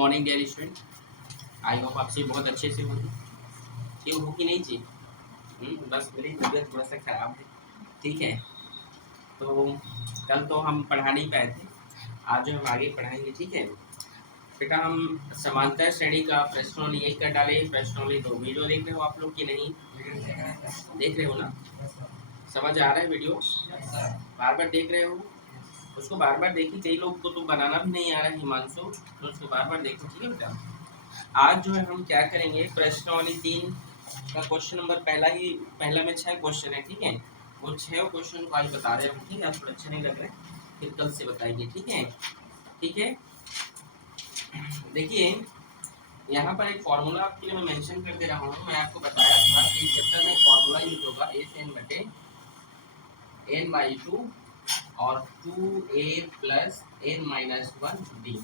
Morning dear student. I hope आप सभी बहुत अच्छे से होंगे। क्यों हो कि नहीं जी? बस मेरी तबीयत थोड़ा सा खराब है। ठीक है, तो कल तो हम पढ़ा नहीं पाए थे, आज जो हम आगे पढ़ाएंगे। ठीक है बेटा, हम समांतर श्रेणी का प्रश्नों एक कर डाले, प्रश्नों दो। वीडियो देख रहे हो आप लोग कि नहीं? देख रहे हो ना? समझ आ रहा है वीडियो? बार बार देख रहे हो? उसको बार बार देखिए। कई लोग को तो बनाना भी नहीं आ रहा है हिमांशु, तो उसको बार बार देखो। ठीक है बेटा, आज जो है हम क्या करेंगे, प्रश्नावली 3 का क्वेश्चन नंबर पहला में 6 क्वेश्चन है। ठीक है, वो 6 क्वेश्चन को आज बता रहे हैं। ठीक है, आपको अच्छा नहीं लग रहा है, फिर कल से बताएंगे। ठीक है, ठीक है। देखिए यहाँ पर एक फॉर्मूला आपके लिए मैं मेंशन कर दे रहा हूँ। मैं आपको बताया था कि इस चैप्टर में फॉर्मूला यूज होगा a से n बटे n/2 और 2a प्लस n-1d।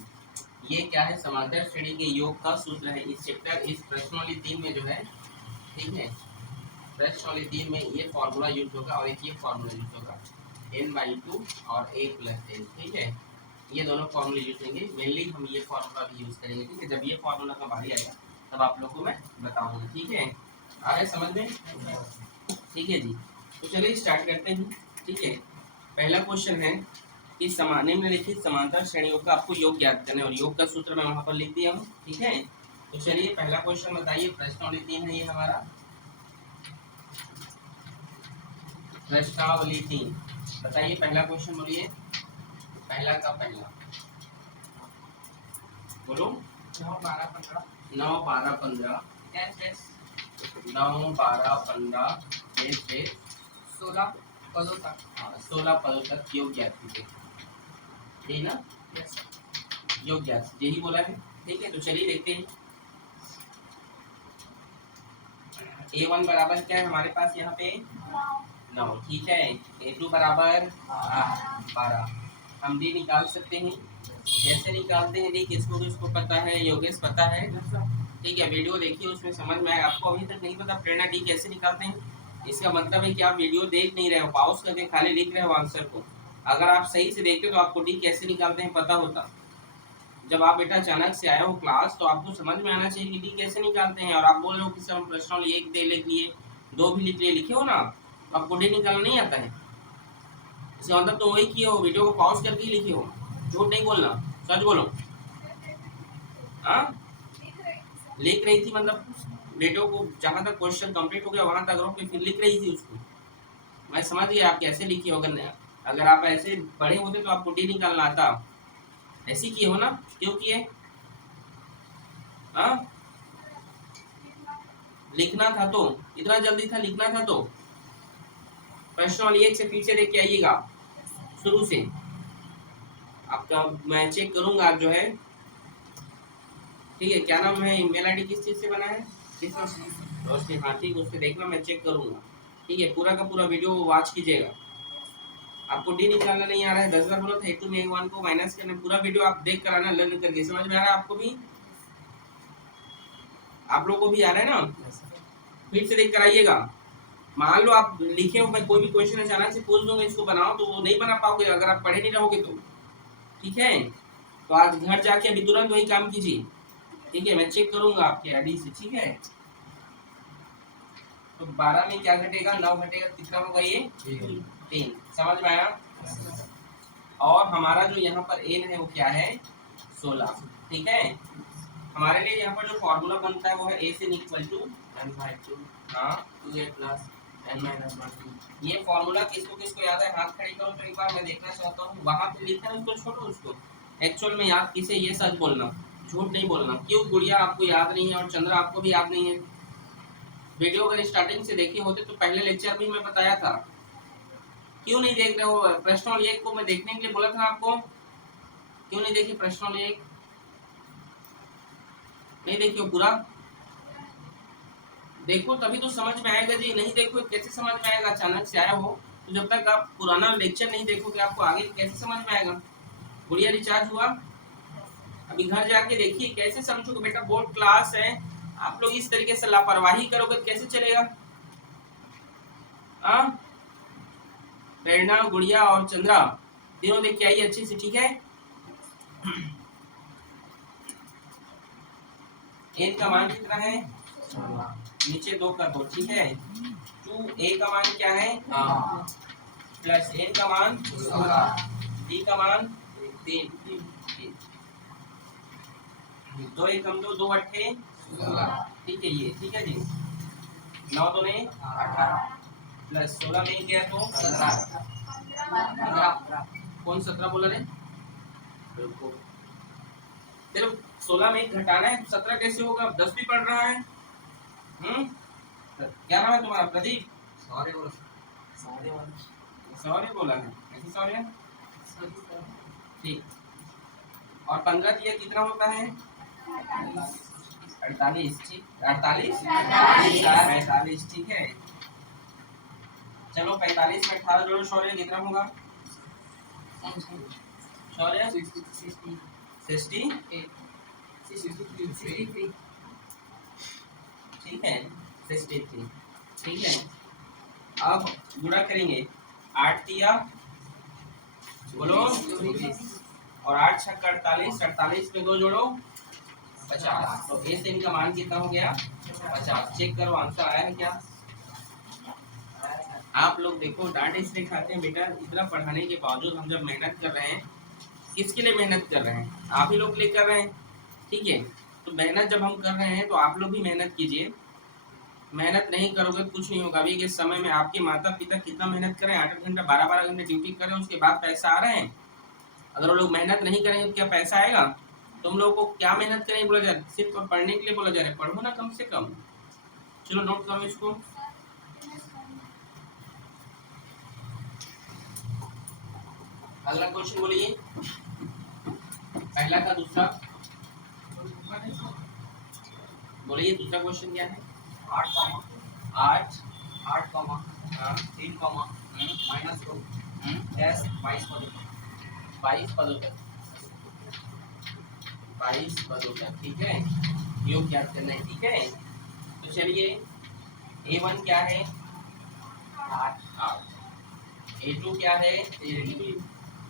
ये क्या है? समांतर श्रेणी के योग का सूत्र है। इस चैप्टर इस प्रश्नावली 3 में जो है, ठीक है, प्रश्नावली 3 में ये फॉर्मूला यूज होगा और एक ये फॉर्मूला यूज होगा, n/2 और a प्लस n। ठीक है, ये दोनों फॉर्मूले यूज होंगे। मेनली हम ये फॉर्मूला भी यूज करेंगे। ठीक है, जब ये फॉर्मूला का बारी आएगा तब आप लोग को मैं बताऊंगा। ठीक है, आ रहा है समझ में? ठीक है जी, तो चलिए स्टार्ट करते हैं। ठीक है, पहला क्वेश्चन है कि निम्नलिखित समांतर श्रेणियों का आपको योग ज्ञात करना है और योग का सूत्र मैं वहां पर लिख दिया हूँ। ठीक है, तो चलिए पहला क्वेश्चन बताइए। प्रश्नावली 3 है ये हमारा, प्रश्नावली 3। बताइए पहला क्वेश्चन, बोलिए पहला का पहला बोलो। 9 12 15 9 12 15 9 12 15 16 पदों तक, 16 पदों तक योग ज्ञात कीजिए। यही ना? यस, योग ज्ञात, यही बोला है। ठीक है, तो चलिए देखते हैं। a1 बराबर क्या है हमारे पास यहाँ पे? 9। ठीक है, a2 बराबर 12। हम d निकाल सकते हैं। कैसे निकालते हैं d? किसको पता है? योगेश पता है? ठीक है, वीडियो देखिए, उसमें समझ में आएगा। आपको अभी तक नहीं पता प्रेरणा डी कैसे निकालते हैं? इसका मतलब है कि आप वीडियो देख नहीं रहे हो, पॉज करके खाली लिख रहे हो आंसर को। अगर आप सही से देखते तो आपको डी कैसे निकालते हैं पता होता। जब आप बेटा अचानक से आए हो क्लास, तो आपको समझ में आना चाहिए कि डी कैसे निकालते हैं। और आप बोल रहे हो कि सर हम प्रश्नावली 1 दे लिख लिए, 2 भी लिख लिए, लिखे हो ना, तो आपको डी निकालना नहीं आता है। इसका मतलब तो वही किए हो, वीडियो को पॉज करके ही लिखे हो। झूठ नहीं बोलना, सच बोलो। हाँ, लिख रही थी मतलब वीडियो को जहाँ तक क्वेश्चन कंप्लीट हो गया वहां तक रोक के फिर लिख रही थी उसको। मैं समझ गया आप कैसे लिखी हो। अगर आप ऐसे पढ़े होते तो आपको डी निकालना आता। ऐसी किए हो ना? क्यों किए? हाँ, लिखना था तो, इतना जल्दी था लिखना था तो। प्रश्नावली 1 से पीछे देख के आइएगा, शुरू से। आपका मैं चेक करूंगा जो है। ठीक है, क्या नाम है? ईमेल आईडी किस चीज से बना है? किस रोशनी? हाँ ठीक, उससे देखना, मैं चेक करूंगा। ठीक है, पूरा का पूरा वीडियो वॉच कीजिएगा। आपको डी निकालना नहीं आ रहा है, 10,000 बोला था, a2 में a1 को माइनस करना। पूरा वीडियो आप देख कर आना, लर्न करके। समझ में आ रहा है आपको भी? आप लोग को भी आ रहा है ना? फिर से देख कर आइएगा। मान लो आप लिखे हो, मैं कोई भी क्वेश्चन अचानक से पूछ दूंगा इसको बनाओ, तो वो नहीं बना पाओगे अगर आप पढ़े नहीं रहोगे तो। ठीक है, तो आज घर जाके अभी तुरंत वही काम कीजिए। ठीक है, मैं चेक करूंगा आपके आईडी से। ठीक है, तो 12 में क्या घटेगा? 9 घटेगा, कितना होगा ये? 3। समझ में आया? और हमारा जो यहाँ पर n है वो क्या है? 16। ठीक है, हमारे लिए यहाँ पर जो फॉर्मूला बनता है वो है a से इक्वल टू n/2, हाँ, 2a प्लस n-1। ये फॉर्मूला किसको याद है? हाथ खड़ी करो तो एक बार मैं देखना चाहता हूँ। वहां पे लिखा है उसको छोड़ो, उसको एक्चुअल में याद किसे? ये सच बोलना, झूठ नहीं बोलना। क्यों गुड़िया आपको याद नहीं है और चंद्रा आपको भी याद नहीं है? वीडियो अगर स्टार्टिंग से देखे होते तो पहले लेक्चर में मैं बताया था। क्यों नहीं देख रहे हो? प्रश्नावली 1 को मैं देखने के लिए बोला था आपको, क्यों नहीं देखी प्रश्नावली 1? नहीं देखी हो पूरा? देखो तभी तो समझ में आएगा जी। नहीं देखो कैसे समझ में आएगा? अचानक से आया हो तो जब तक आप पुराना लेक्चर नहीं देखोगे आपको आगे कैसे समझ में आएगा? गुड़िया रिचार्ज हुआ? अभी घर जाके देखिए कैसे समझोगे बेटा। बोर्ड क्लास है, आप लोग इस तरीके से लापरवाही करोगे तो कैसे चलेगा? प्रेरणा, गुड़िया और चंद्रा तीनों देख के आइए अच्छे से। ठीक है, n का मान कितना है, नीचे 2 कर दो, ठीक है। 2a का मान क्या है, प्लस n का मान, d का मान 3, 2 एकम 2, 2 अट्ठे, ठीक है ये, ठीक है जी। 9 2 ने 18 प्लस 16 में क्या तो 17, कौन 17 बोला रे, तेरे 16 में घटाना है, 17 कैसे होगा, 10 भी पढ़ रहा है। क्या नाम है तुम्हारा, प्रदीप, सॉरी बोला है, ऐसे सॉरी है, ठीक। और 15 दिया कितना होता है, 48, ठीक, 48 45, ठीक है। चलो 45 में 18 जोड़ो शौर्य, कितना होगा शौर्य, 60, ठीक है 63, ठीक है। अब गुणा करेंगे, 8 दिया बोलो, और 8 छक 48, 48 में 2 जोड़ो 50, तो ए से इनका मान कितना हो गया 50। चेक करो आंसर आया है क्या। आप लोग देखो डांट इसलिए खाते हैं बेटा, इतना पढ़ाने के बावजूद हम जब मेहनत कर रहे हैं, किसके लिए मेहनत कर रहे हैं, आप ही लोग के लिए कर रहे हैं, ठीक है। तो मेहनत जब हम कर रहे हैं तो आप लोग भी मेहनत कीजिए, मेहनत नहीं करोगे कुछ नहीं होगा। अभी के समय में आपके माता पिता कितना मेहनत करें, 8 घंटा 12 घंटे ड्यूटी करें, उसके बाद पैसा आ रहे हैं। अगर वो लोग मेहनत नहीं करेंगे तो क्या पैसा आएगा। तुम लोगों को क्या मेहनत करेंगे बोला जा रहा है, सिर्फ पढ़ने के लिए बोला जा रहा है, पढ़ो ना कम से कम। चलो नोट करो इसको। अगला क्वेश्चन बोलिए, पहला का दूसरा बोलिए, दूसरा क्वेश्चन क्या है, 8 3 -2 एस 22 पदों तक, 22 पदों तक, ठीक है। योग ज्ञात करना है, ठीक है। तो चलिए A1 क्या है 8, A2 क्या है,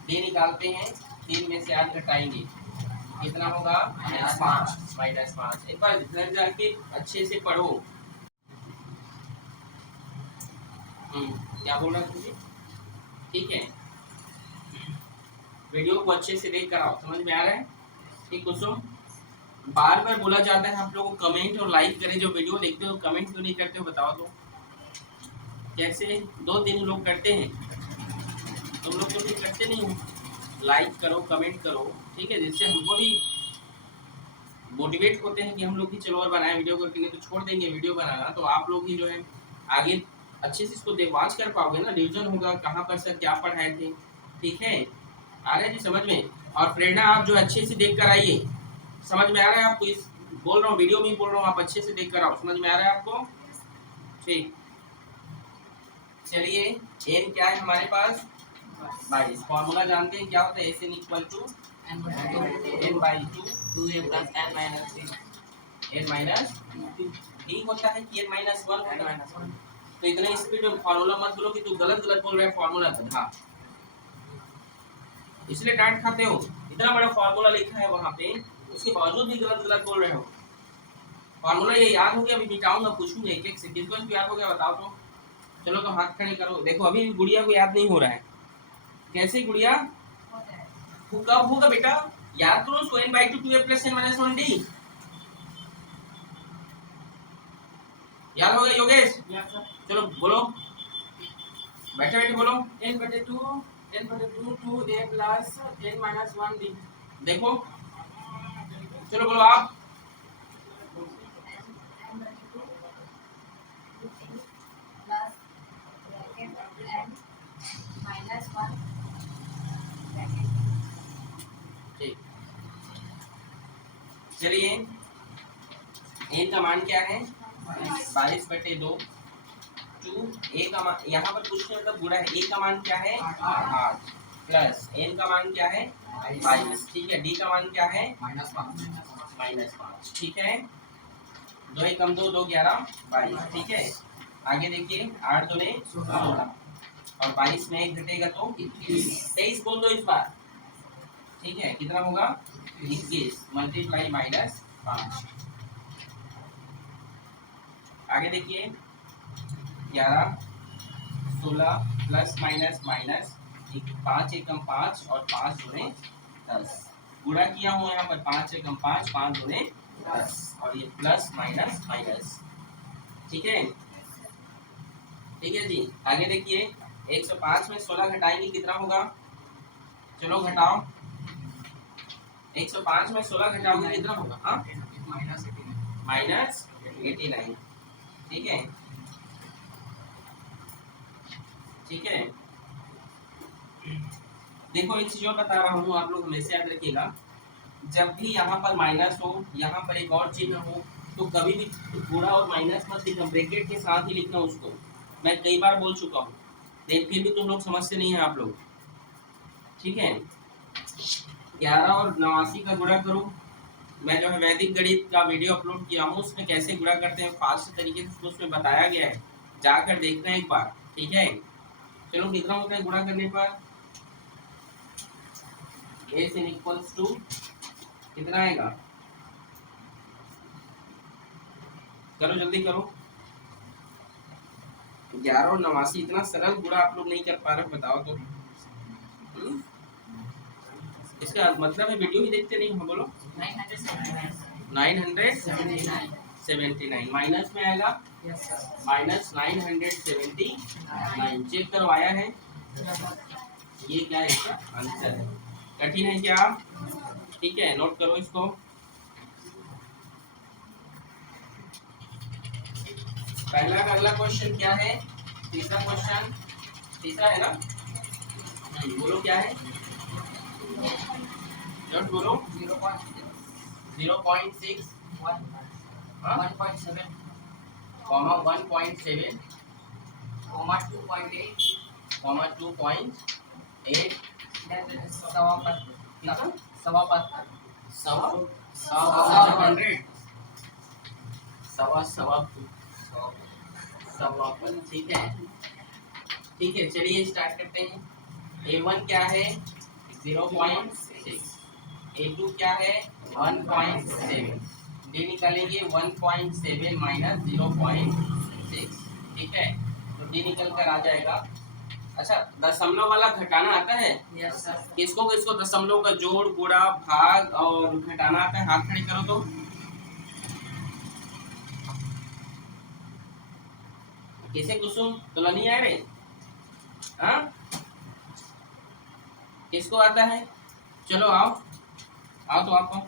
D निकालते हैं, 3 में से 8 घटाएंगे, कितना होगा -5। एक बार घर जाके अच्छे से पढ़ो। क्या बोल रहा है, ठीक है। वीडियो को अच्छे से देख कर आओ, समझ में आ रहा है, ठीक। कुसुम, बार बार बोला जाता है आप लोगों को कमेंट और लाइक करें, जो वीडियो देखते हो कमेंट क्यों नहीं करते हो बताओ तो। कैसे 2-3 लोग करते हैं, तुम लोग तो भी करते नहीं हो। लाइक करो, कमेंट करो, ठीक है, जिससे हमको भी मोटिवेट होते हैं कि हम लोग भी चलो और बनाए वीडियो करके, नहीं तो छोड़ देंगे वीडियो बनाना। तो आप लोग ही जो है आगे अच्छे से इसको वॉच कर पाओगे ना, रिविजन होगा कहाँ पर सर क्या पढ़ाए थे, ठीक है। आ रहा है जी समझ में। और प्रेरणा आप जो अच्छे से देख कर आइए, समझ में आ रहा है आपको, इस बोल रहा हूँ वीडियो में बोल रहा हूँ, आप अच्छे से देख कर आओ, समझ में आ रहा है आपको, ठीक। चलिए n क्या है हमारे पास 22, फॉर्मूला जानते हैं क्या होता है, SN = n/2 2a + n - 3 n d होता है कि n-1 होता है। तो इतने स्पीड में फॉर्मूला मत बोलो कि तू गलत बोल रहा है फॉर्मूला गधा, इसलिए डांट खाते हो। इतना बड़ा फॉर्मूला लिखा है वहां पे, उसके बावजूद भी गलत बोल रहे हो। फॉर्मूला ये याद हो गया, अभी मिटाऊंगा, पूछूंगा एक एक से, किसको याद हो गया बताओ तो। चलो तो हाथ खड़े करो, देखो अभी भी गुड़िया को याद नहीं हो रहा है। कैसे गुड़िया, कब होगा बेटा, याद करो उसको, n/2 2a + n - 1d, याद हो गया योगेश, चलो बोलो, बैठे बैठे बोलो, n/2 2a + n - 1d। देखो चलो बोलो आप, ठीक। चलिए n का मान क्या है 22/2, 2a का मान, यहाँ पर कुछ नहीं मतलब गुणा है, a का मान क्या है 8 प्लस n का मान क्या है 22, ठीक है। d का मान क्या है -5, ठीक है। 2 एकम 2, 2 11 22, ठीक है। आगे देखिए 8 2 16 और 22 में 1 घटेगा तो 23 बोल दो इस बार, ठीक है। कितना होगा 21 × -5, आगे देखिए 11 16 प्लस माइनस माइनस 5 एकम 5 और 5 दूने 10 गुणा किया हूँ यहाँ पर 5 एकम 5 5 दूने 10 और ये प्लस माइनस माइनस। ठीक है जी। आगे देखिए 105 में 16 घटाएंगे कितना होगा? चलो घटाओ। 105 में 16 घटाओगे कितना होगा? हाँ माइनस 89। ठीक है देखो एक चीज और बता रहा हूँ, आप लोग हमेशा याद रखिएगा, जब भी यहाँ पर माइनस हो, यहाँ पर एक और चिन्ह हो, तो कभी भी गुणा और माइनस मत लिखना, ब्रैकेट के साथ ही लिखना उसको। मैं कई बार बोल चुका हूँ, लेकिन फिर भी तुम लोग समझते नहीं है आप लोग। ठीक है 11 और 89 का गुणा करो। मैं जो है वैदिक गणित का वीडियो अपलोड किया हूँ, उसमें कैसे गुणा करते हैं फास्ट तरीके से उसमें बताया गया है, जाकर देखना एक बार। ठीक है चलो कितना होता है गुणा करने पर? a sin इक्वल्स टू कितना आएगा? करो जल्दी करो। 11 और 89 इतना सरल गुणा आप लोग नहीं कर पा रहे, बताओ तो। इसका मतलब है वीडियो ही देखते नहीं हो। बोलो 979 माइनस में आएगा माइनस 979। चेक करवाया है, ये क्या है इसका आंसर है। कठिन है क्या? ठीक है नोट करो इसको। पहला का अगला क्वेश्चन क्या है? तीसरा क्वेश्चन, तीसरा है ना? बोलो क्या है? नोट बोलो 0.6 1.7 कॉमा 1.7 कॉमा 2.8 सवा। ठीक है चलिए स्टार्ट करते हैं। A1 क्या है? 0.6, A2 क्या है? 1.7, डी निकालेंगे 1.7 माइनस 0.6। ठीक है तो डी निकल कर आ जाएगा। अच्छा दशमलव वाला घटाना आता है? किसको किसको दशमलव का जोड़ गुणा भाग और घटाना आता है? हाथ खड़े करो तो। किसे कुसुम तो नहीं आ रहे? हाँ किसको आता है? चलो आओ तो आपको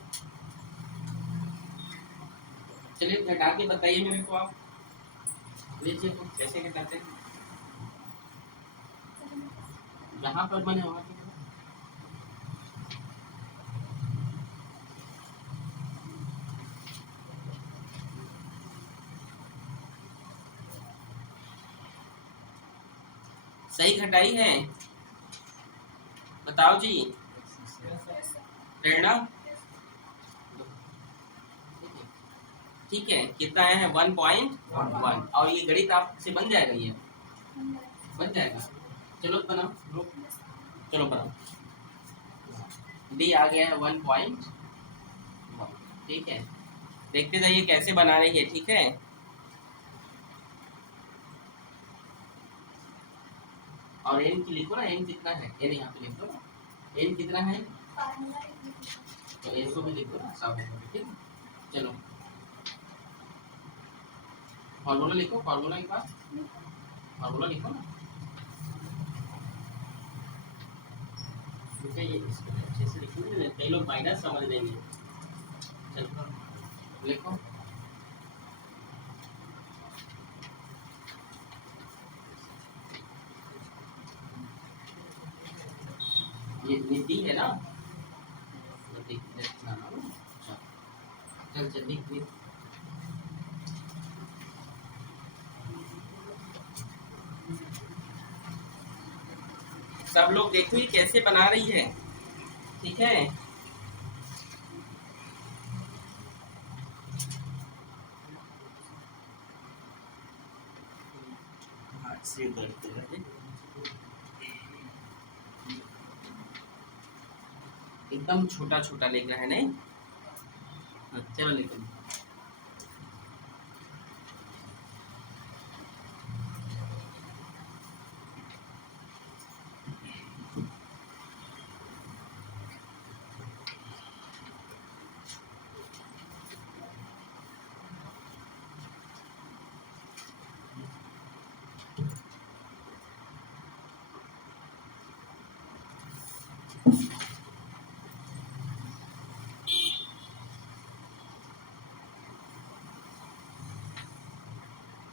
चलिए घटा के बताइए मेरे को आप। लीजिए तो कैसे घटाते हैं? जहाँ पर बने वहाँ पे सही घटाई है, बताओ जी। प्रेरणा ठीक है कितना आया है? 1.1 और ये गणित आपसे बन जाएगा, ये बन जाएगा। चलो बनाओ, चलो बनाओ। डी आ गया है 1.1। ठीक है देखते जाइए कैसे बना रही है। ठीक है और एन की लिखो ना, एन कितना है? एन यहाँ पे लिख दो ना, एन कितना है तो एन को भी लिखो ना, सब होगा। ठीक है चलो फॉर्मूला लिखो, फॉर्मूला एक बार फॉर्मूला लिखो ना। ये अच्छे से लिखो, कई लोग माइनस समझ लेंगे। चलो लिखो ये नीति है ना, चल चल लिख लिख। सब लोग देखो ये कैसे बना रही है। ठीक है हाथ से करते रहे, एकदम छोटा छोटा लिख रहा है नहीं। चलो लिखो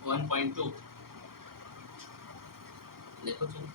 1.2 देखो चलो।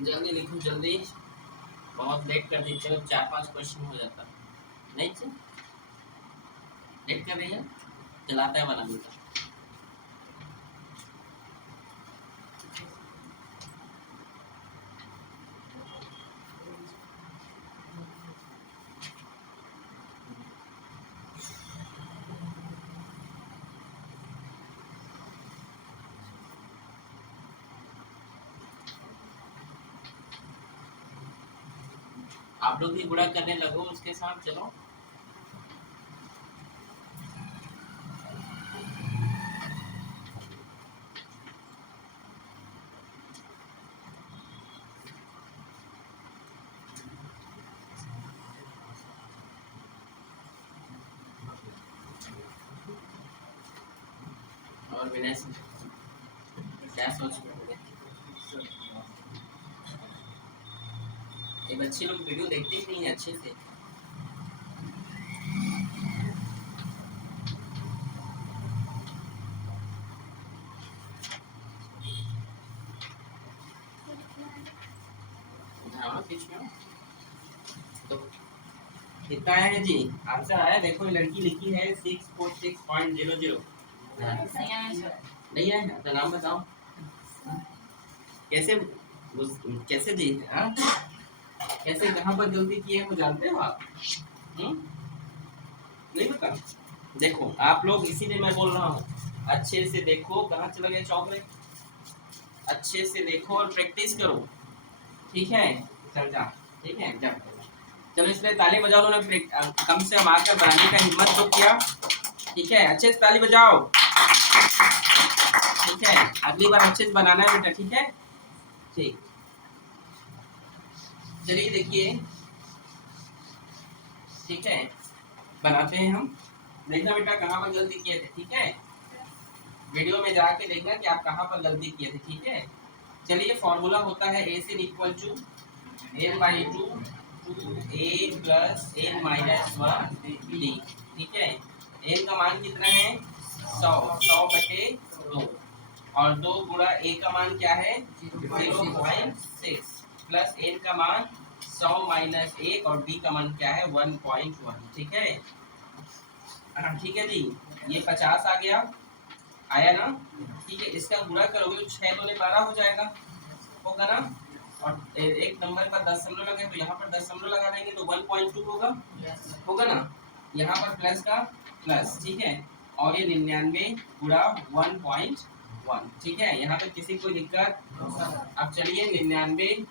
जल्दी लिखो जल्दी, बहुत लेट कर दी। चलो 4-5 क्वेश्चन हो जाता नहीं चल लेट कर रही है, चलाता है बना देता। आप लोग भी गुणा करने लगो उसके साथ, चलो। और विनय क्या सोच रहे होंगे? ये बच्चे लोग वीडियो देखते ही नहीं अच्छे से। हाँ बीच में तो कितना आया है जी? आंसर आया, देखो ये लड़की लिखी है 646.00। नहीं आया तो नाम बताओ। कैसे कैसे जी? हाँ कैसे, कहाँ पर गलती की है वो जानते हो आप? नहीं पता? देखो आप लोग, इसीलिए मैं बोल रहा हूँ अच्छे से देखो। कहाँ चला गया चॉकलेट? अच्छे से देखो और प्रैक्टिस करो, ठीक है? चल जा, ठीक है जा। चलो इसलिए ताली बजाओ ना, कम से कम आकर बनाने का हिम्मत तो किया, ठीक है? अच्छे से ताली बजाओ, ठीक है? अगली बार अच्छे से बनाना है बेटा, ठीक है? ठीक, चलिए देखिए, ठीक है? बनाते हैं हम। देखना बेटा कहाँ पर गलती किए थे, ठीक है? वीडियो में जाके देखना कि आप कहाँ पर गलती किए थे, ठीक है? चलिए फॉर्मूला होता है ए से equal to n/2 to a plus n minus 1 d, ठीक है? n का मान कितना है? 100 बटे 2, और 2 गुणा a का मान क्या है? 0.6 प्लस n का मान 100 माइनस 1 और d का मान क्या है? 1.1, ठीक है? ठीक है जी, ये 50 आ गया, आया ना? ठीक है, इसका गुणा करोगे तो 6 दूनी 12 हो जाएगा, होगा ना? और एक नंबर पर दशमलव लगे तो यहाँ पर दशमलव लगा देंगे तो 1.2 होगा, होगा ना? यहाँ पर प्लस का प्लस, ठीक है? और ये 99 गुणा 1.1, ठीक है? यहाँ पर किसी कोई दिक्कत? अब चलिए 99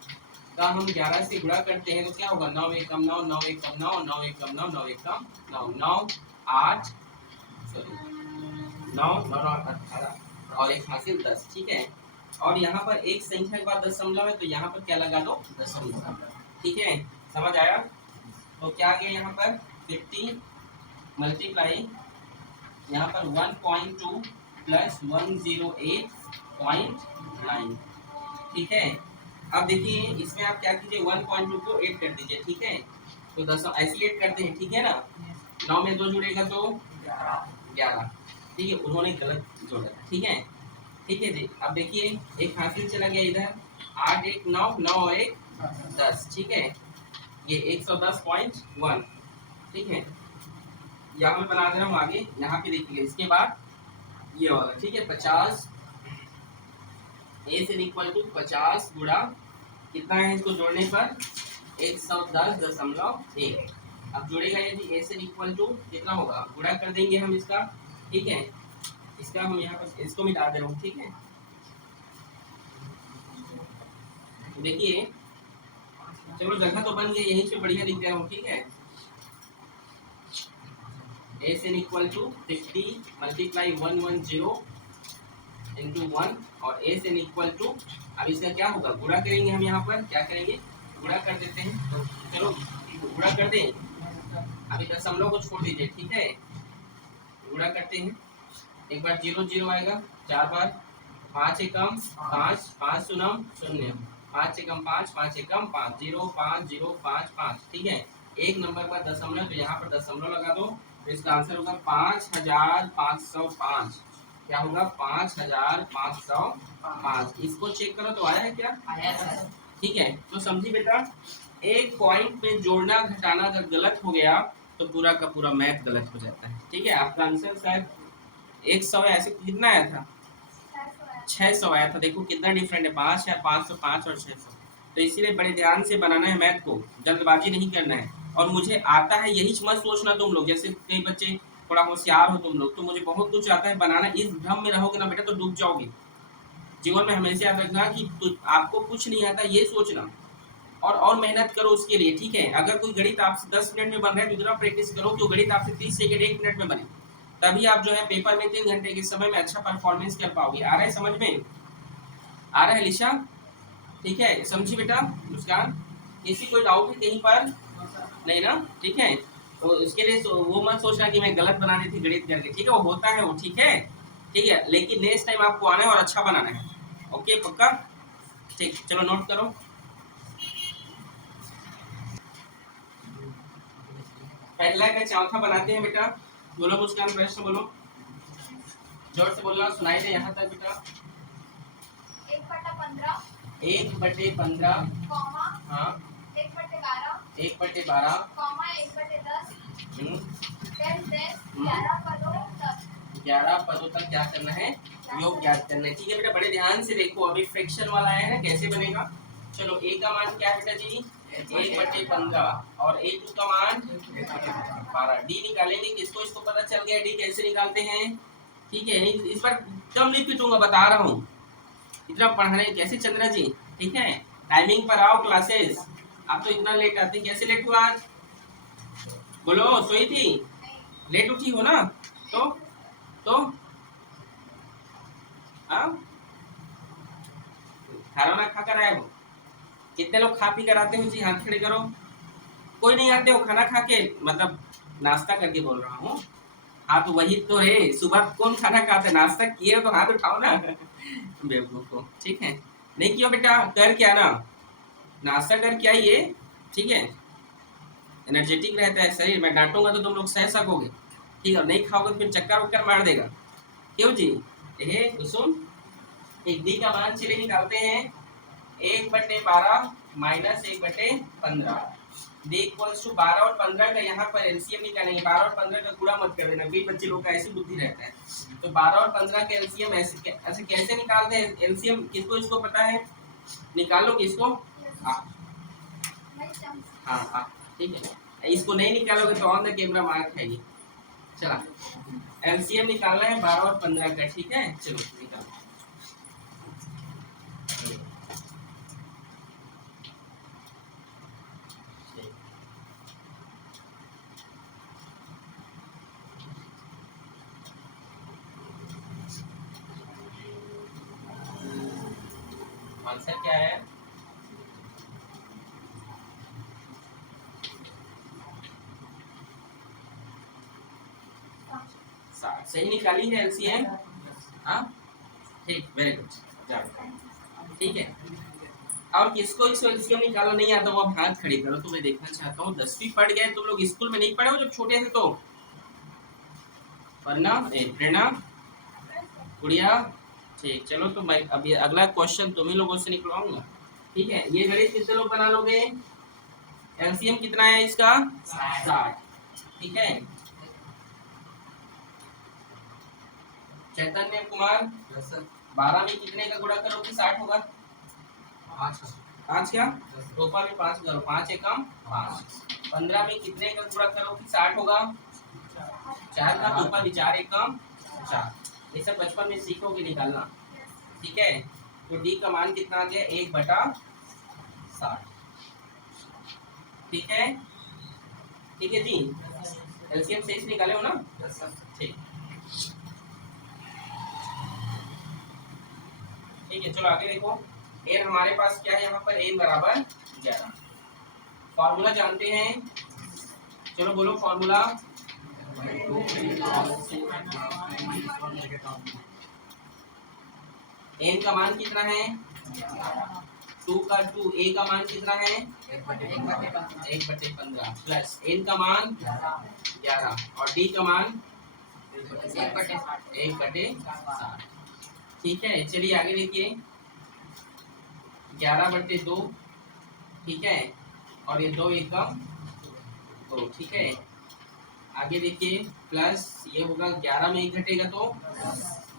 का हम 11 से गुणा करते हैं तो क्या होगा? 9 एकम 9, 9 एकम 9, 9 एकम 9, 9 एकम 9, 9 8 9 9 18 और एक हासिल 10, ठीक है? और यहाँ पर एक संख्या के बाद दशमलव है तो यहाँ पर क्या लगा दो? दशमलव, ठीक है? समझ आया? तो क्या आ गया यहाँ पर? 50 मल्टीप्लाई यहाँ पर 1.2 प्लस 108.9। ठीक है। अब देखिए इसमें आप क्या कीजिए 1.2 को 8 कर दीजिए। ठीक है, तो 10 ऐसे 8 करते हैं। ठीक है ना, 9 में 2 जुड़ेगा तो 11। ठीक है, उन्होंने गलत जोड़ा था। ठीक है, ठीक है जी। अब देखिए एक हासिल चला गया इधर, 8 1 9, 9 और 1 10। ठीक है, ये 110.1। ठीक है, यहाँ मैं बना दे रहा हूँ आगे। यहाँ पे देखिए इसके बाद ये वाला। ठीक है, 50 ए से इक्वल टू 50 गुणा कितना है इसको जोड़ने पर 110.1। अब जुड़ेगा यदि ए से इक्वल टू कितना होगा, गुणा कर देंगे हम इसका। ठीक है, इसका हम यहाँ पर इसको मिटा दे रहा हूँ। ठीक है, तो देखिए चलो जगह तो बन गई, यहीं से बढ़िया लिख दे रहा हूँ। ठीक है, ए से इक्वल टू 50 मल्टीप्लाई 110 इंटू 1 और ए से इक्वल टू, अब इसका क्या होगा, गुणा करेंगे हम। यहाँ पर क्या करेंगे, गुणा कर देते हैं। तो चलो गुणा कर दें, अभी दशमलव को छोड़ दीजिए। ठीक है, गुणा करते हैं। एक बार 0 0 आएगा, 4 बार 5 एकम 5 5 शून्यम 0, 5 एकम 5 5 एकम 5 0 5 0 5 5। ठीक है, एक नंबर पर दशमलव, तो यहाँ पर दशमलव लगा दो, तो इसका आंसर होगा 5505। क्या होगा, 5505। इसको चेक करो तो आया है क्या? आया सर। ठीक है, तो समझी बेटा, एक पॉइंट में जोड़ना घटाना अगर गलत हो गया तो पूरा का पूरा मैथ गलत हो जाता है। ठीक है, आपका आंसर शायद 100 ऐसे कितना आया था, 600 आया था। देखो कितना डिफरेंट है, 5505 और 600। तो इसीलिए बड़े ध्यान से बनाना है मैथ को, जल्दबाजी नहीं करना है। और मुझे आता है यही मत सोचना तुम लोग, जैसे कई बच्चे थोड़ा होशियार हो तुम लोग, तो मुझे बहुत कुछ आता है बनाना। इस भ्रम में रहोगे ना बेटा तो डूब जाओगे। जीवन में हमेशा याद रखना कि आपको कुछ नहीं आता ये सोचना, और मेहनत करो उसके लिए। ठीक है, अगर कोई गणित आपसे 10 मिनट में बन रहा है तो इतना प्रैक्टिस करो कि वो गणित आपसे 30 सेकंड 1 मिनट में बने, तभी आप जो है पेपर में 3 घंटे के समय में अच्छा परफॉर्मेंस कर पाओगे। आ रहा है समझ में? आ रहा है लिशा? ठीक है, समझी बेटा? मुस्कान, किसी कोई डाउट है कहीं पर? नहीं ना? ठीक है, तो इसके लिए वो मत सोचना कि मैं गलत बना रही थी गणित करके। ठीक है, वो होता है वो। ठीक है, ठीक है, लेकिन नेक्स्ट टाइम आपको आना है और अच्छा बनाना है। ओके, पक्का? ठीक, चलो नोट करो। पहला का चौथा बनाते हैं बेटा। बोलो मुस्कान, प्रश्न बोलो, जोर से बोलना, सुनाई दे यहाँ तक बेटा। 1/15 1/15 कॉमा हाँ 1/12 1/12 कॉमा 1/10 10 हम्म। 11 पदों तक 11 पदों तक क्या करना है, योग ज्ञात करना है। ठीक है बेटा, बड़े ध्यान से देखो, अभी फ्रैक्शन वाला है ना, कैसे बनेगा। चलो ए का मान क्या है बेटा जी, 1/15 और A2 का मान 12। डी निकालेंगे किसको, इसको पता चल गया डी कैसे निकालते हैं। ठीक है, इस बार कम लिखूंगा, बता रहा हूँ, इतना पढ़ाने कैसे चंद्रा जी। ठीक है, टाइमिंग पर आओ क्लासेस। आप तो इतना लेट आते, कैसे लेट हुआ आज? बोलो, सोई थी, लेट उठी हो ना? तो हाँ, खाना ना खा कर आए हो? कितने लोग खा पी कर आते हो जी, हाथ खड़े करो। कोई नहीं आते हो खाना खा के, मतलब नाश्ता करके बोल रहा हूँ। हाँ तो वही तो है, सुबह कौन खाना खाते, नाश्ता किए हो तो हाथ उठाओ ना बेवकूफ को। ठीक है, नहीं किया बेटा, कर क्या ना, नाश्ता कर क्या ये। ठीक है, एनर्जेटिक रहता है शरीर। मैं डांटूंगा तो तुम लोग सह सकोगे। ठीक है, नहीं खाओगे तो फिर चक्कर वक्कर मार देगा। क्यों जी? सुन, एक डी का मान चलिए निकालते हैं। 1/12 माइनस 1/15। डी इक्वल्स टू 12 और 15 का यहाँ पर एलसीएम निकालेंगे। 12 और 15 का गुणा मत कर देना, कई बच्चे लोग का ऐसी बुद्धि रहता है। तो 12 और 15 का एलसीएम ऐसे कैसे निकालते हैं एलसीएम, किसको इसको पता है? निकालो किसको? हाँ हाँ, ठीक है, इसको नहीं निकालोगे तो ऑन द कैमरा मार खाएगी। चला, एलसीएम निकालना है 12 और 15 का। ठीक है, चलो निकालो। आंसर क्या है? सही निकाली है एलसीएम। ठीक, वेरी गुड, जाओ। ठीक है, और किसको इस एलसीएम निकालना नहीं आता वो आप हाथ खड़े करो, तो मैं देखना चाहता हूँ। 10वीं पढ़ गए तुम लोग, स्कूल में नहीं पढ़े हो जब छोटे थे तो? पढ़ना प्रेरणा, गुड़िया, ठीक, चलो तो मैं अब ये अगला क्वेश्चन तुम ही लोगों से निकलवाऊंगा। ठीक है, ये गणित कितने लोग बना लोगे? एलसीएम कितना है इसका? 60। ठीक है, चैतन्य कुमार, 12 में कितने का गुणा करो कि 60 होगा? 5 क्या? टोपा में 5 करो, 5 एकम 5। 15 में कितने का गुणा करो कि 60 होगा? 4 का, टोपा में 4 एकम 4। ये सब बचपन में सीखोगे निकालना। ठीक है, तो डी का मान कितना आ गया? 1/60। ठीक है, ठीक है जी, एलसीएम सही से निकाले हो ना? ठीक, ठीक है, चलो आगे देखो। एन हमारे पास क्या है यहाँ पर? एन बराबर 11। फॉर्मूला जानते हैं, चलो बोलो फॉर्मूला। एन का मान कितना है? 2 का 2, ए का मान कितना है? 1/15 प्लस एन का मान 11 और डी का मान 1/60। ठीक है, चलिए आगे देखिए। 11/2, ठीक है, और ये 2 एकम 2। ठीक है, आगे देखिए, प्लस ये होगा 11 में 1 घटेगा तो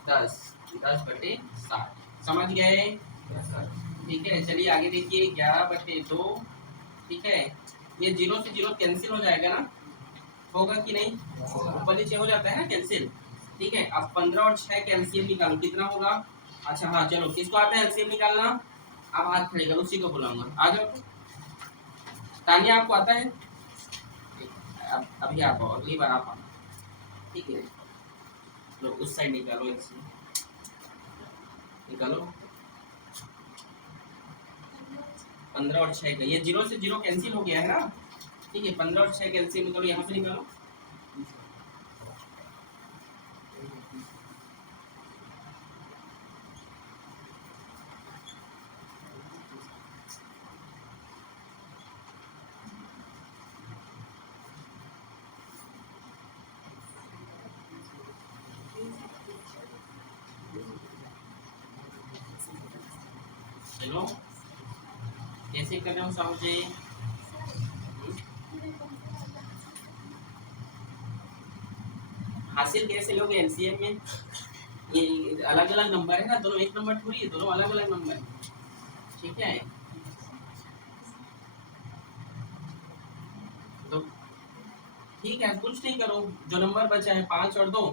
10, 10/60। समझ गए? ठीक है, चलिए आगे देखिए। 11/2, ठीक है, ये 0 से 0 कैंसिल हो जाएगा ना? होगा कि नहीं? ऊपर नीचे हो जाता है ना कैंसिल। ठीक है, अब 15 और 6 का एलसीएम निकालो, कितना होगा? अच्छा हाँ, चलो किसको आता है एलसीएम निकालना? आप हाथ खड़े करो, उसी को बुलाऊंगा, आ जाओ। तानिया आपको आता है? अब अभी आप आओ, अगली बार आप आना। ठीक है, लो उस साइड निकालो, एलसीएम निकालो। 15 और 6 का, ये 0 से 0 कैंसिल हो गया है ना? ठीक है, 15 और 6 का एलसीएम निकालो, यहाँ से निकालो। चलो कैसे कर रहे हो साहब जी? हासिल कैसे लोगे एलसीएम में? ये अलग अलग नंबर है ना, दोनों एक नंबर थोड़ी है, दोनों अलग अलग नंबर है। ठीक है, तो ठीक है, कुछ नहीं करो, जो नंबर बचा है 5 और 2,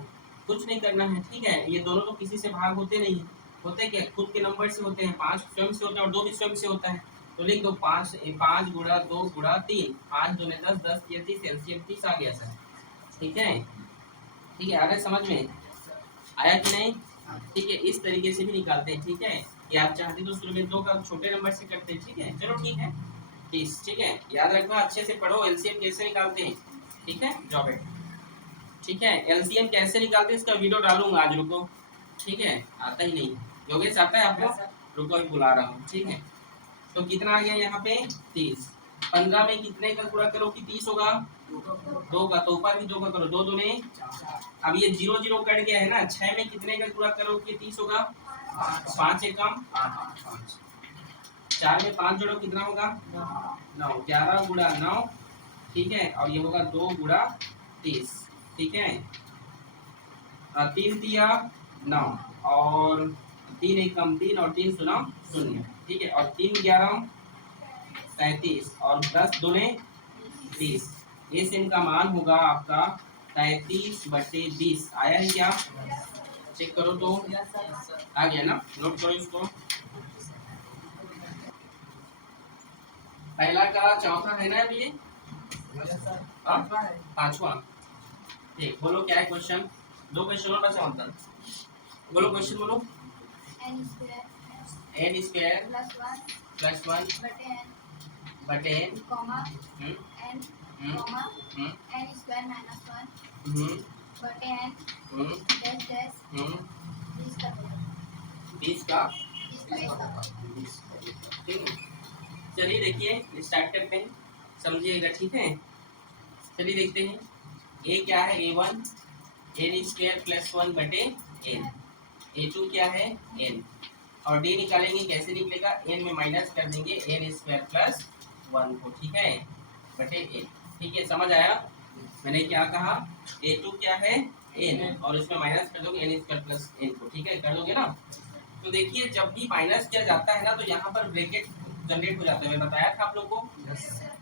कुछ नहीं करना है। ठीक है, ये दोनों तो किसी से भाग होते नहीं, होते क्या खुद के नंबर से होते हैं। 5 स्वयं से होते हैं और 2 भी स्वयं से होता है, तो लिख दो 5 गुणा 2 गुणा 3, 5 दूने 10, 10 या 30, एलसीएम 30 आ गया सर। ठीक है, ठीक है, आ गया समझ में? आया कि नहीं? ठीक है, इस तरीके से भी निकालते हैं। ठीक है, ये आप चाहते तो शुरू में 2 का छोटे नंबर से करते हैं। ठीक है, चलो ठीक है, 30। ठीक है, याद रखना, अच्छे से पढ़ो एलसीएम कैसे निकालते हैं। ठीक है, जॉब है। ठीक है, एलसीएम कैसे निकालते हैं इसका वीडियो डालूंगा आज, रुको। ठीक है, आता ही नहीं, योगेश आता है आपको? रुको अभी बुला रहा हूँ। ठीक है, तो कितना आ गया यहाँ पे? 30। 15 में कितने का गुणा करो कि 30 होगा? 2 का, तो ऊपर भी 2 का करो, 2 दूने। अब ये 0 0 कट गया है ना, 6 में कितने का गुणा करो कि 30 होगा? 5 एकम 5। 4 में 5 जोड़ो, कितना होगा? 9। 11 गुणा 9, ठीक है, और ये होगा 2 गुणा 30। ठीक है, 3 तिया 9 और 3 एकम 3 और 3 शून्य 0। ठीक है, और 3 11 33 और 10 दूने 20। इस इनका मान होगा आपका 33/20। आया है क्या? चेक करो तो, आ गया ना? नोट करो इसको। पहला का चौथा है ना अभी ये? पांचवा। ठीक, बोलो क्या है क्वेश्चन? 2 क्वेश्चन और बचा होता। बोलो क्वेश्चन बोलो। n square n square plus 1 +1 बटे n comma हम्म n हम्म comma हम्म n square minus 1 हम्म बटे n हम्म dash dash हम्म इसका 20 का बीस ठीक है। चलिए देखिए स्टार्ट करते हैं, समझिएगा ठीक है। चलिए देखते हैं ए क्या है, A1 एन स्क्वायर प्लस 1 बटे एन, A2 क्या है एन, और डी निकालेंगे, कैसे निकलेगा, एन में माइनस कर देंगे एन स्क्वायर प्लस 1 को, ठीक है, बटे एन। ठीक है, समझ आया मैंने क्या कहा, A2 क्या है एन, और उसमें माइनस कर दोगे एन स्क्वायर प्लस एन को, ठीक है, कर दोगे ना। तो देखिए जब भी माइनस किया जाता है ना तो यहाँ पर ब्रैकेट जनरेट हो जाता है, मैं बताया था आप लोग को,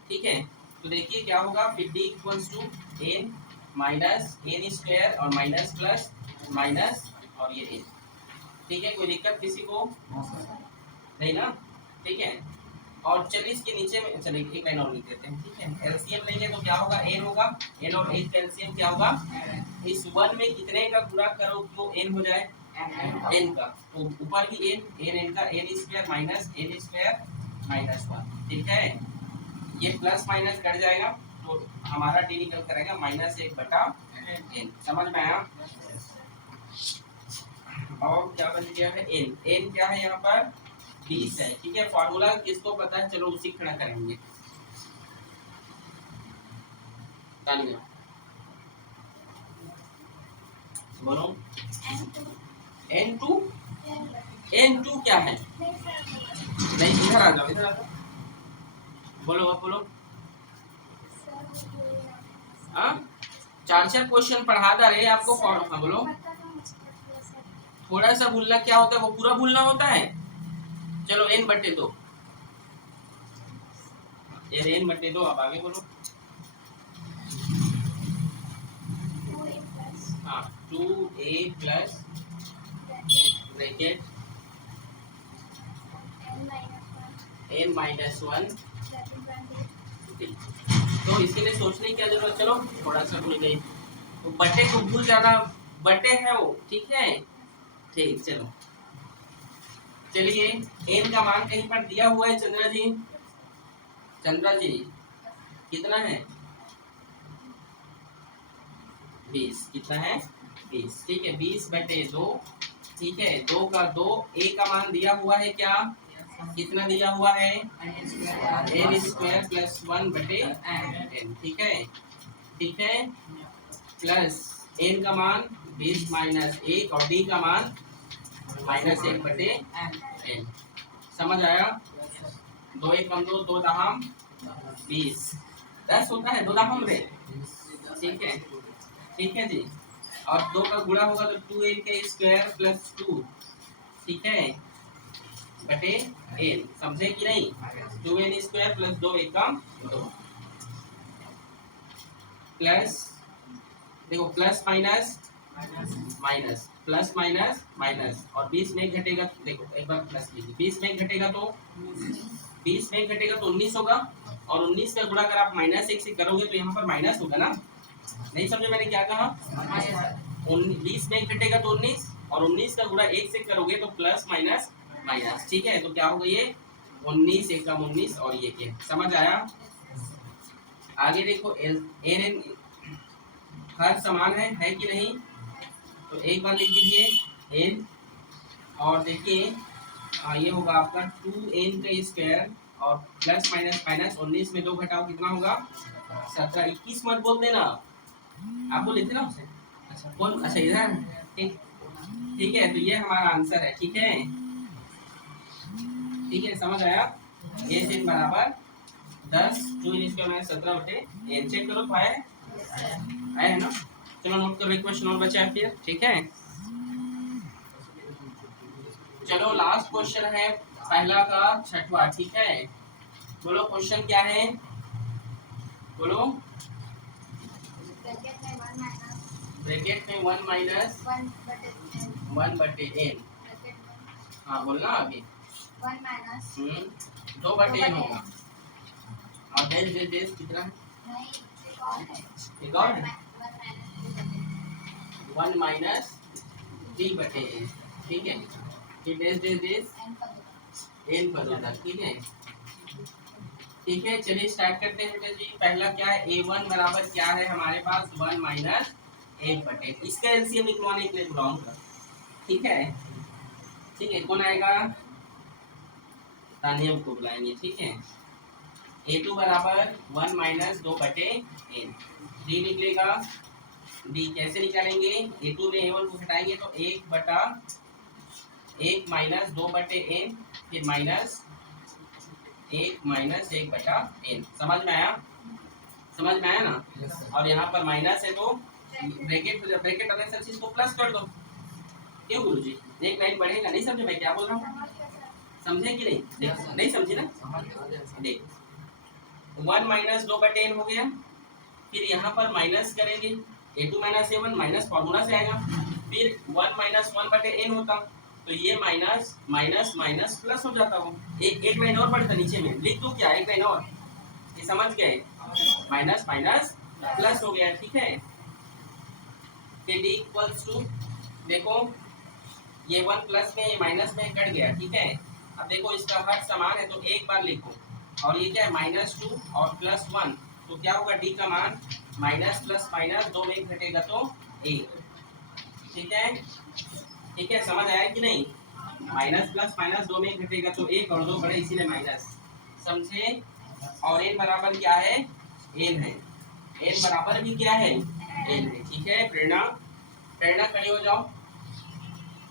ठीक है। तो देखिए क्या होगा, फिर D equals to N minus N square और माइनस प्लस माइनस और ये एन, ठीक है, कोई दिक्कत किसी को नहीं ना, ठीक है। और चलिए इसके नीचे में चलिए एक लाइन और लिख देते हैं, ठीक है। एलसीएम लेंगे तो क्या होगा, एन होगा, एन और एन का एलसीएम क्या होगा, इस वन में कितने का गुणा करो तो एन हो जाए, एन का, तो ऊपर भी एन का N square minus N square minus 1, ठीक है। ये प्लस माइनस कट जाएगा तो हमारा डी निकल करेगा -1 बटा एन, समझ में आया। और क्या बन गया है, एन, एन क्या है यहाँ पर 20 है, ठीक है। फॉर्मूला किसको पता है, चलो उसी खड़ा करेंगे, बोलो N2, N2 क्या है, नहीं इधर आ जाओ, इधर आ जाओ, बोलो आप बोलो। हाँ 4 क्वेश्चन पढ़ा दे रहे आपको, हाँ बोलो। थोड़ा सा भूलना क्या होता है, वो पूरा भूलना होता है। चलो n बटे 2, ये n बटे 2, अब आगे बोलो। हाँ 2a plus bracket n minus 1, तो इसके लिए सोचने की क्या जरूरत, चलो थोड़ा सा भूल गई, तो बटे को भूल जाना, बटे है वो, ठीक है, ठीक। चलो चलिए n का मान कहीं पर दिया हुआ है चंद्रा जी, चंद्रा जी कितना है 20, कितना है 20, ठीक है, 20 बटे 2, ठीक है, 2 का 2, a का मान दिया हुआ है क्या, कितना दिया हुआ है एन स्क्वायर प्लस 1 बटे एन, ठीक है, ठीक है, प्लस एन का मान 20 माइनस 1 और डी का मान -1 बटे एन, समझ आया। 2 1 कम 2, 2 दहम 20, 10 होता है 2 दहम रे, ठीक है, ठीक है जी। और 2 का गुणा होगा तो 2n के स्क्वायर प्लस 2, ठीक है, बटे एन, समझे कि नहीं, 2n स्क्वायर प्लस 2 एकम 2, प्लस देखो plus minus minus, plus minus minus, और 20 में घटेगा, देखो एक बार प्लस कीजिए, 20 में घटेगा तो 20 में घटेगा तो 19 होगा, और 19 का गुणा अगर आप -1 से करोगे तो यहाँ पर माइनस होगा ना, नहीं समझे मैंने क्या कहा, 20 में घटेगा तो 19, और 19 का गुणा 1 से करोगे तो प्लस माइनस माइनस, ठीक है, तो क्या होगा ये 19 एकम 19 और ये क्या, समझ आया। आगे देखो एन हर समान है कि नहीं, तो एक बार लिख दीजिए एन, और देखिए ये होगा आपका 2n का स्क्वायर और प्लस माइनस माइनस, 19 में 2 घटाओ कितना होगा 17, 21 मत बोल देना, आप बोल लेते ना उसे, अच्छा कौन, अच्छा इधर, ठीक, ठीक है, तो ये हमारा आंसर है, ठीक है, ठीक है, समझ आया। ए से बराबर 10, 2n स्क्वायर माइनस 17 बटे एन, चेक करो तो आया है ना, चलो नोट करो, क्वेश्चन और बचा है फिर, ठीक है। चलो लास्ट क्वेश्चन है पहला का 6वां, ठीक है, बोलो क्वेश्चन क्या है, बोलो। ब्रैकेट में 1 माइनस 1 बटे एन, हाँ बोलना अभी, 1 माइनस 2 बटे एन होगा, और डेस कितना है, एक और है 1 माइनस 3 बटे एन, ठीक है, फिर डेस एन पर होगा, ठीक है, ठीक है। चलिए स्टार्ट करते हैं बेटा जी, पहला क्या है, a1 बराबर क्या है हमारे पास 1 माइनस 1 बटे, इसका एलसीएम निकलवाने के लिए बुलाऊंगा, ठीक है, ठीक है, कौन आएगा? तानियम को बुलाएंगे, ठीक है। A2 बराबर 1 माइनस 2 बटे n। डी निकलेगा, डी कैसे निकालेंगे? A2 में A1 को घटाएंगे तो 1 बटा 1 माइनस 2 बटे n, फिर माइनस 1 माइनस 1 बटा n। समझ में आया? समझ में आया ना? और यहाँ पर माइनस है तो ब्रैकेट वाले सब चीज को प्लस कर दो। क्यों गुरुजी? एक लाइन बढ़ेगा। नहीं समझे मैं क्या बोल रहा हूँ? समझे कि नहीं? नहीं समझे ना? देख 1 माइनस 2 बटे n हो गया, फिर यहाँ पर माइनस करेंगे A2 minus A1 minus formula से आएगा, फिर 1 माइनस 1 बटे n होता, तो ये माइनस माइनस माइनस प्लस हो जाता हो। एक लाइन और बढ़ता, नीचे में लिख दो क्या? एक लाइन और, ये समझ गए? माइनस माइनस प्लस हो गया, ठीक है। फिर d इक्वल्स टू, देखो ये 1 प्लस में ये माइनस में कट गया, ठीक है। अब देखो इसका हर समान है तो एक बार लिखो, और ये क्या है? -2 और +1, तो क्या होगा? d का मान माइनस प्लस माइनस 2 में घटेगा तो 1, ठीक है। ठीक है, समझ आया कि नहीं? माइनस प्लस माइनस 2 में घटेगा तो 1 और 2 बड़े इसीलिए माइनस, समझे। और n बराबर क्या है? n है। n बराबर भी क्या है? n है, ठीक है। प्रेरणा प्रेरणा खड़ी हो जाओ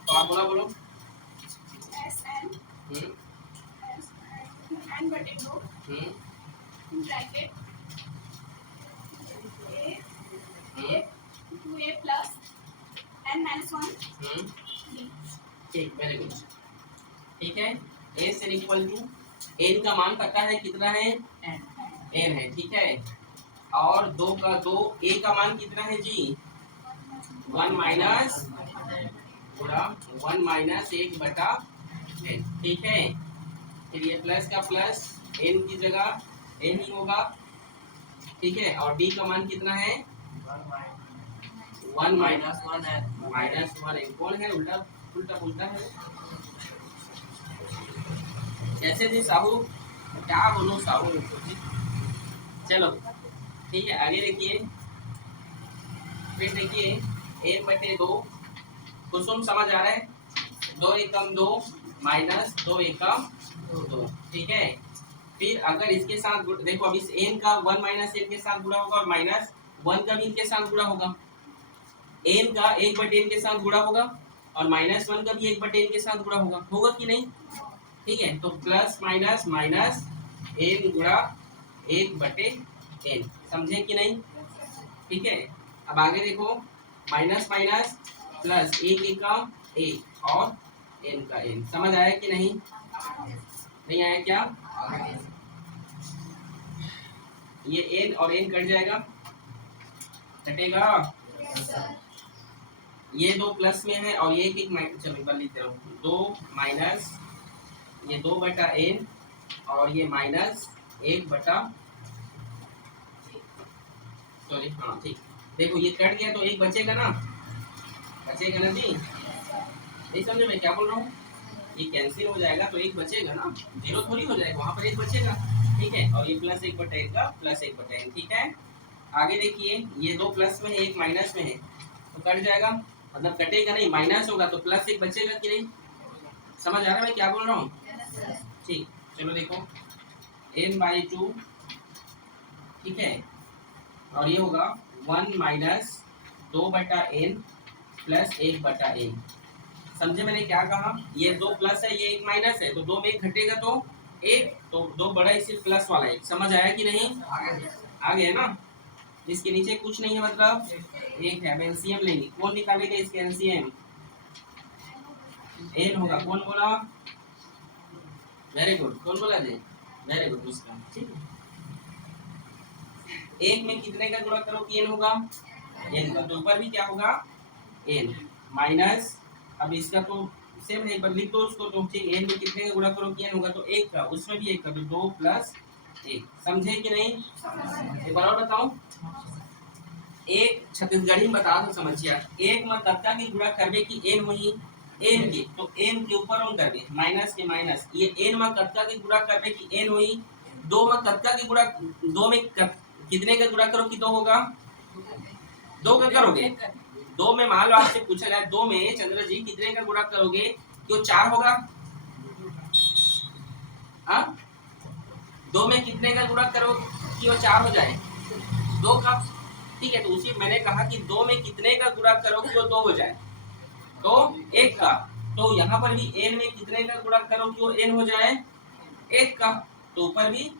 तो आप बोलो। SN n बटे 2 bracket a 2a plus n minus 1 ठीक, वेरी गुड, ठीक है। a से इक्वल टू n का मान पता है कितना है? n है, ठीक है। और 2 का 2 a का मान कितना है जी? 1 माइनस पूरा 1 माइनस 1 बटा n, ठीक है। फिर ये प्लस का प्लस n की जगह n ही होगा, ठीक है। और d का मान कितना है? 1 माइनस 1 है, -1 कौन है? उल्टा उल्टा उल्टा है कैसे थी साहू? क्या बोलो साहू? चलो ठीक है, आगे देखिए। फिर देखिए 1 बटे 2 कुसुम, समझ आ रहा है? 2 एकम 2 माइनस 2 एकम 2, ठीक है। फिर अगर इसके साथ देखो, अब इस n का 1 माइनस n के साथ गुणा होगा और माइनस 1 का भी इनके साथ गुणा होगा। n का 1 बटे n के साथ गुणा होगा और माइनस 1 का भी 1 बटे n के साथ गुणा होगा, होगा कि नहीं? ठीक है, तो प्लस माइनस माइनस n गुणा 1 बटे n, समझे कि नहीं? ठीक है। अब आगे देखो, माइनस माइनस प्लस 1 का 1 और n का n, समझ आया कि नहीं? नहीं आया क्या? ये n और n कट जाएगा, कटेगा। ये 2 प्लस में है और ये एक माइनस, चलो एक बार लिखते रहो, 2 माइनस ये 2 बटा n और ये माइनस 1 बटा, सॉरी हाँ ठीक। देखो ये कट गया तो एक बचेगा ना, बचेगा ना जी? नहीं समझे मैं क्या बोल रहा हूँ? ये कैंसिल हो जाएगा तो एक बचेगा ना, जीरो थोड़ी हो जाएगा, वहाँ पर एक बचेगा, ठीक है। और ये प्लस 1 बटा n का प्लस 1 बटा n, ठीक है। आगे देखिए, ये 2 प्लस में है, एक माइनस में है, तो कट जाएगा, मतलब कटेगा नहीं, माइनस होगा तो प्लस 1 बचेगा कि नहीं? समझ आ रहा है मैं क्या बोल रहा हूँ? ठीक, चलो देखो n/2, ठीक है। और ये होगा 1 माइनस 2 बटा n प्लस 1 बटा n, समझे मैंने क्या कहा? ये 2 प्लस है, ये 1 माइनस है, तो 2 में 1 घटेगा तो 1, तो 2 बड़ा इसी प्लस वाला 1, समझ आया कि नहीं? आ गया ना? इसके नीचे कुछ नहीं है, मतलब 1 है। अब एलसीएम लेंगे, कौन निकालेगा इसके एलसीएम? n होगा, कौन बोला? वेरी गुड, कौन बोला जी? वेरी गुड, उसका ठीक है। 1 में कितने का गुणा करो कि n होगा? n का, तो ऊपर भी क्या होगा? n माइनस, अब इसका तो सेम है, एक बार लिख दो उसको, तो ठीक, n में कितने का गुणा करो कि n होगा? तो 1 का, उसमें भी 1 का, तो 2 प्लस 1, समझे कि नहीं? एक बार और बताऊं, एक छत्तीसगढ़ी में बता दो, समझिए। 1 में कत्ता की गुणा करबे कि n हुई n की, तो n के ऊपर on करबे, माइनस के माइनस, ये n में कत्ता की गुणा करबे कि n हुई, 2 में कत्ता की गुणा, 2 में कितने का गुणा करो कि 2 होगा? 2 का करोगे, 2 में मान लो आपसे पूछा जाए 2 में चंद्र जी कितने का गुणा करोगे क्यों 4 होगा? हाँ, 2 में कितने का गुणा करो कि वो 4 हो जाए? 2 का। ठीक है, तो उसी मैंने कहा कि 2 में कितने का गुणा करो कि वो 2 हो जाए? तो 1 का। तो यहाँ पर भी n में कितने का गुणा करो कि वो n हो जाए? 1 का। तो ऊपर भी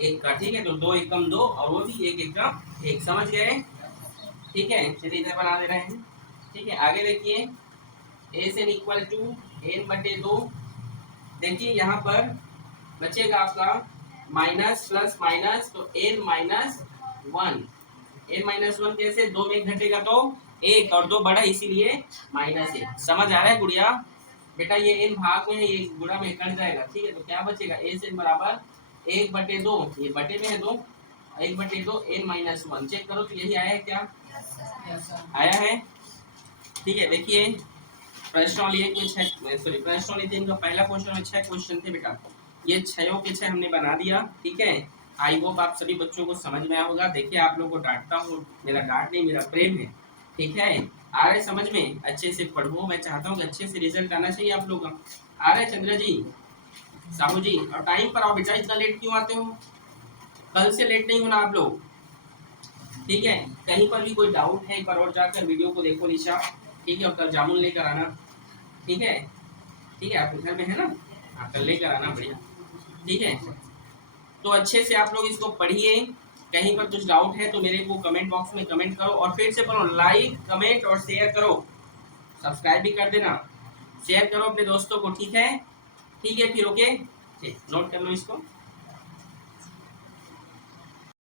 1 का। ठीक है, तो 2 एकम 2 और वो भी 1 एकम 1। समझ गए? ठीक है, चलिए इधर बना दे रहे हैं। ठीक है, आगे देखिए S N equal to n बटे 2। देखिए यहाँ पर बचेगा आपका माइनस प्लस माइनस, तो n माइनस 1। n माइनस 1 कैसे? 2 में 1 घटेगा तो 1 और 2 बड़ा इसीलिए माइनस 1। समझ आ रहा है गुड़िया? बेटा ये n भाग में है, ये गुणा में कट जाएगा। ठीक है, तो क्या बचेगा? एस एन बराबर 1 बटे 2, ये बटे में है 2, 1 बटे 2 n माइनस 1। चेक करो तो यही आया है क्या? आया है। ठीक है, देखिए प्रश्नावली 1 में 6 सॉरी प्रश्नावली 3 का पहला क्वेश्चन में 6 क्वेश्चन थे बेटा। ये 6 के 6 हमने बना दिया। ठीक है, आई होप आप सभी बच्चों को समझ में आया होगा। देखिए आप लोगों को डांटता हूँ, मेरा डांट नहीं, मेरा प्रेम है। ठीक है, आ रहे समझ में? अच्छे से पढ़ो, मैं चाहता हूँ कि अच्छे से रिजल्ट आना चाहिए आप लोगों का। आ रहे चंद्र जी, साहू जी? और टाइम पर आओ बेटा, इतना लेट क्यों आते हो? कल से लेट नहीं होना आप लोग। ठीक है, कहीं पर भी कोई डाउट है एक बार और जाकर वीडियो को देखो निशा। ठीक है, और कल जामुन लेकर आना। ठीक है, ठीक है, आप घर में है ना? हाँ, कल लेकर आना, बढ़िया। ठीक है, तो अच्छे से आप लोग इसको पढ़िए। कहीं पर कुछ डाउट है तो मेरे को कमेंट बॉक्स में कमेंट करो, और फिर से पढ़ो, लाइक कमेंट और शेयर करो, सब्सक्राइब भी कर देना, शेयर करो अपने दोस्तों को। ठीक है, ठीक है फिर, ओके, ठीक, नोट कर लो इसको।